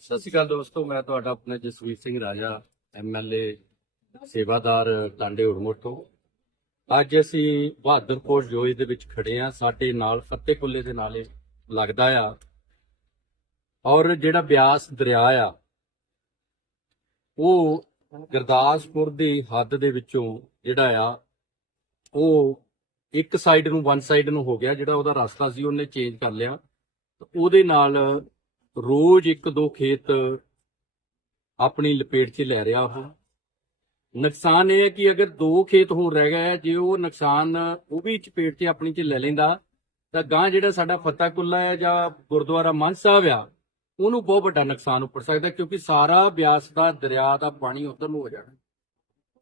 ਸਤਿ ਸ਼੍ਰੀ ਅਕਾਲ ਦੋਸਤੋ, ਮੈਂ ਤੁਹਾਡਾ ਆਪਣਾ ਜਸਵੀਰ ਸਿੰਘ ਰਾਜਾ ਐਮਐਲਏ ਸੇਵਾਦਾਰ ਟਾਂਡੇ ਉੜਮੁੜ ਤੋਂ। ਅੱਜ ਅਸੀਂ ਬਹਾਦਰਪੁਰ ਜੋਈ ਦੇ ਵਿੱਚ ਖੜੇ ਆ ਸਾਡੇ ਨਾਲ ਫਤਿਹਕੁੱਲੇ ਦੇ ਨਾਲੇ ਲੱਗਦਾ ਆ। ਔਰ ਜਿਹੜਾ ਬਿਆਸ ਦਰਿਆ ਆ, ਉਹ ਗੁਰਦਾਸਪੁਰ ਦੀ ਹੱਦ ਦੇ ਵਿੱਚੋਂ ਜਿਹੜਾ ਆ, ਉਹ ਇੱਕ ਸਾਈਡ ਨੂੰ ਵਨ ਸਾਈਡ ਨੂੰ ਹੋ ਗਿਆ। ਜਿਹੜਾ ਉਹਦਾ ਰਸਤਾ ਸੀ, ਉਹਨੇ ਚੇਂਜ ਕਰ ਲਿਆ। ਤੇ ਉਹਦੇ ਨਾਲ ਰੋਜ਼ ਇੱਕ ਦੋ ਖੇਤ ਆਪਣੀ ਲਪੇਟ 'ਚ ਲੈ ਰਿਹਾ ਉਹ ਨੁਕਸਾਨ ਇਹ ਹੈ ਕਿ ਅਗਰ ਦੋ ਖੇਤ ਹੋਰ ਰਹਿ ਗਏ, ਜੇ ਉਹ ਨੁਕਸਾਨ ਉਹ ਵੀ ਚਪੇਟ 'ਚ ਆਪਣੀ 'ਚ ਲੈ ਲੈਂਦਾ, ਤਾਂ ਗਾਂ ਜਿਹੜਾ ਸਾਡਾ ਫਤਿਹਕੁੱਲਾ ਹੈ ਜਾਂ ਗੁਰਦੁਆਰਾ ਮਨ ਸਾਹਿਬ ਆ, ਉਹਨੂੰ ਬਹੁਤ ਵੱਡਾ ਨੁਕਸਾਨ ਉੱਪਰ ਸਕਦਾ ਕਿਉਂਕਿ ਸਾਰਾ ਬਿਆਸ ਦਾ ਦਰਿਆ ਦਾ ਪਾਣੀ ਉਧਰ ਨੂੰ ਹੋ ਜਾਣਾ।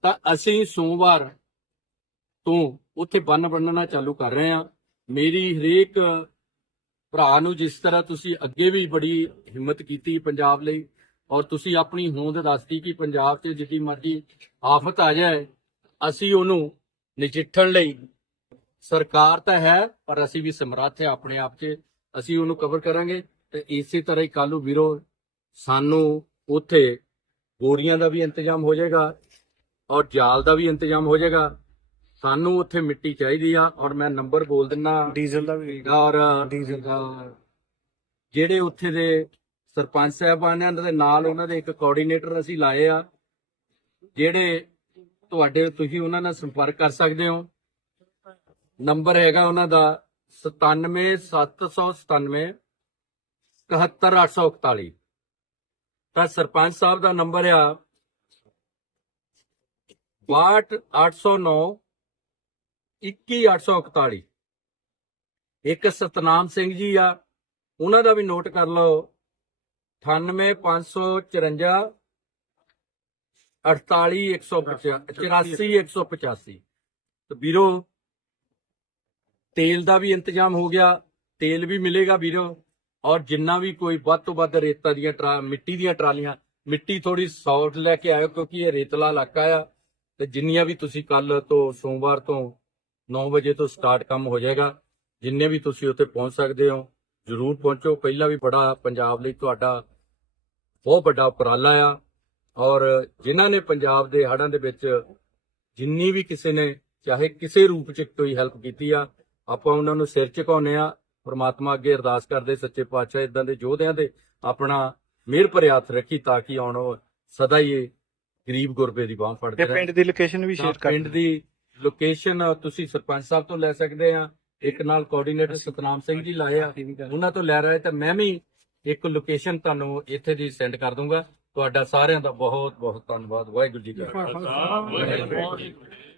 ਤਾਂ ਅਸੀਂ ਸੋਮਵਾਰ ਤੋਂ ਉੱਥੇ ਬੰਨ ਬੰਨਣਾ ਚਾਲੂ ਕਰ ਰਹੇ ਹਾਂ। ਮੇਰੀ ਹਰੇਕ ਭਰਾ ਨੂੰ ਜਿਸ ਤਰ੍ਹਾਂ ਤੁਸੀਂ ਅੱਗੇ ਵੀ ਬੜੀ ਹਿੰਮਤ ਕੀਤੀ ਪੰਜਾਬ ਲਈ, ਔਰ ਤੁਸੀਂ ਆਪਣੀ ਹੋਂਦ ਦੱਸਦੀ ਕਿ ਪੰਜਾਬ 'ਚ ਜਿੱਦੀ ਮਰਜ਼ੀ ਆਫਤ ਆ ਜਾਏ, ਅਸੀਂ ਉਹਨੂੰ ਨਜਿੱਠਣ ਲਈ ਸਰਕਾਰ ਤਾਂ ਹੈ, ਪਰ ਅਸੀਂ ਵੀ ਸਮਰੱਥ ਹੈ ਆਪਣੇ ਆਪ 'ਚ, ਅਸੀਂ ਉਹਨੂੰ ਕਵਰ ਕਰਾਂਗੇ। ਤੇ ਇਸੇ ਤਰ੍ਹਾਂ ਹੀ ਕਾਲੂ ਵੀਰੋ, ਸਾਨੂੰ ਉੱਥੇ ਗੋਰੀਆਂ ਦਾ ਵੀ ਇੰਤਜ਼ਾਮ ਹੋ ਜਾਏਗਾ, ਔਰ ਜਾਲ ਦਾ ਵੀ ਇੰਤਜ਼ਾਮ ਹੋ ਜਾਏਗਾ। ਸਾਨੂੰ ਉੱਥੇ ਮਿੱਟੀ ਚਾਹੀਦੀ ਆ ਔਰ ਮੈਂ ਨੰਬਰ ਬੋਲ ਦਿੰਨਾ ਡੀਜ਼ਲ ਦਾ ਵੀ। ਔਰ ਡੀਜ਼ਲ। ਅਹ, ਜਿਹੜੇ ਉੱਥੇ ਦੇ ਸਰਪੰਚ ਸਾਹਿਬਾਨ ਨੇ ਉਹਨਾਂ ਦੇ ਨਾਲ ਉਹਨਾਂ ਦੇ ਇੱਕ ਕੋਆਰਡੀਨੇਟਰ ਅਸੀਂ ਲਾਏ ਆ। ਜਿਹੜੇ ਤੁਹਾਡੇ ਤੁਸੀਂ ਉਹਨਾਂ ਨਾਲ ਸੰਪਰਕ ਕਰ ਸਕਦੇ ਹੋ। ਨੰਬਰ ਹੈਗਾ ਉਹਨਾਂ ਦਾ 97797 71841 ਤਾਂ ਸਰਪੰਚ ਸਾਹਿਬ ਦਾ ਨੰਬਰ ਆ 62809 21841 ਇੱਕ ਸਤਨਾਮ ਸਿੰਘ ਜੀ ਆ, ਉਹਨਾਂ ਦਾ ਵੀ ਨੋਟ ਕਰ ਲਓ। 98554 48185 ਤੇ ਵੀਰੋ, ਤੇਲ ਦਾ ਵੀ ਇੰਤਜ਼ਾਮ ਹੋ ਗਿਆ। ਤੇਲ ਵੀ ਮਿਲੇਗਾ ਵੀਰੋ। ਔਰ ਜਿੰਨਾ ਵੀ ਕੋਈ ਵੱਧ ਤੋਂ ਵੱਧ ਰੇਤਾ ਦੀਆਂ ਟਰਾ, ਮਿੱਟੀ ਦੀਆਂ ਟਰਾਲੀਆਂ, ਮਿੱਟੀ ਥੋੜੀ ਸੌਲਟ ਲੈ ਕੇ ਆਇਓ ਕਿਉਂਕਿ ਇਹ ਰੇਤਲਾ ਇਲਾਕਾ ਆ। ਤੇ ਜਿੰਨੀਆਂ ਵੀ ਤੁਸੀਂ ਕੱਲ ਤੋਂ ਸੋਮਵਾਰ ਤੋਂ 9 ਵਜੇ ਤੋਂ ਸਟਾਰਟ ਕੰਮ ਹੋ ਜਾਏਗਾ। ਜਿੰਨੇ ਵੀ ਤੁਸੀਂ ਉੱਥੇ ਪਹੁੰਚ ਸਕਦੇ ਹੋ ਜਰੂਰ ਪਹੁੰਚੋ। ਪਹਿਲਾਂ ਵੀ ਬੜਾ ਪੰਜਾਬ ਲਈ ਤੁਹਾਡਾ ਬਹੁਤ ਵੱਡਾ ਉਪਰਾਲਾ ਆ। ਔਰ ਜਿਨ੍ਹਾਂ ਨੇ ਪੰਜਾਬ ਦੇ ਹੜ੍ਹਾਂ ਦੇ ਵਿੱਚ ਜਿੰਨੀ ਵੀ ਕਿਸੇ ਨੇ ਚਾਹੇ ਕਿਸੇ ਰੂਪ ਚ ਕੋਈ ਹੈਲਪ ਕੀਤੀ ਆ ਆਪਾਂ ਉਹਨਾਂ ਨੂੰ ਸਿਰ ਝੁਕਾਉਂਦੇ ਆ ਪ੍ਰਮਾਤਮਾ ਅੱਗੇ ਅਰਦਾਸ ਕਰਦੇ ਸੱਚੇ ਪਾਤਸ਼ਾਹ ਇਦਾਂ ਦੇ ਯੋਧਿਆਂ ਦੇ ਆਪਣਾ ਮਿਹਰ ਭਰੇ ਹੱਥ ਰੱਖੀ ਤਾਂ ਕਿ ਆਉਣ ਸਦਾ ਹੀ ਗਰੀਬ ਗੁਰਬੇ ਦੀ ਬਾਹ ਫੜਦੇ ਤੇ ਪਿੰਡ ਦੀ ਲੋਕੇਸ਼ਨ ਵੀ ਸ਼ੇਅਰ ਕਰ ਪਿੰਡ ਦੀ ਲੋਕੇਸ਼ਨ ਤੁਸੀਂ ਸਰਪੰਚ ਸਾਹਿਬ ਤੋਂ ਲੈ ਸਕਦੇ ਆ। ਇੱਕ ਨਾਲ ਕੋਆਰਡੀਨੇਟਰ ਸਤਨਾਮ ਸਿੰਘ ਜੀ ਲਾਏ ਆ। ਉਹਨਾਂ ਤੋਂ ਲੈ ਰਹੇ ਤਾਂ ਮੈਂ ਵੀ ਇੱਕ ਲੋਕੇਸ਼ਨ ਤੁਹਾਨੂੰ ਇੱਥੇ ਦੀ ਸੈਂਡ ਕਰ ਦੂੰਗਾ। ਤੁਹਾਡਾ ਸਾਰਿਆਂ ਦਾ ਬਹੁਤ ਬਹੁਤ ਧੰਨਵਾਦ। ਵਾਹਿਗੁਰੂ ਜੀ ਕਾ ਖਾਲਸਾ। ਵਾਹਿਗੁਰੂ ਜੀ ਕੀ ਫਤਿਹ।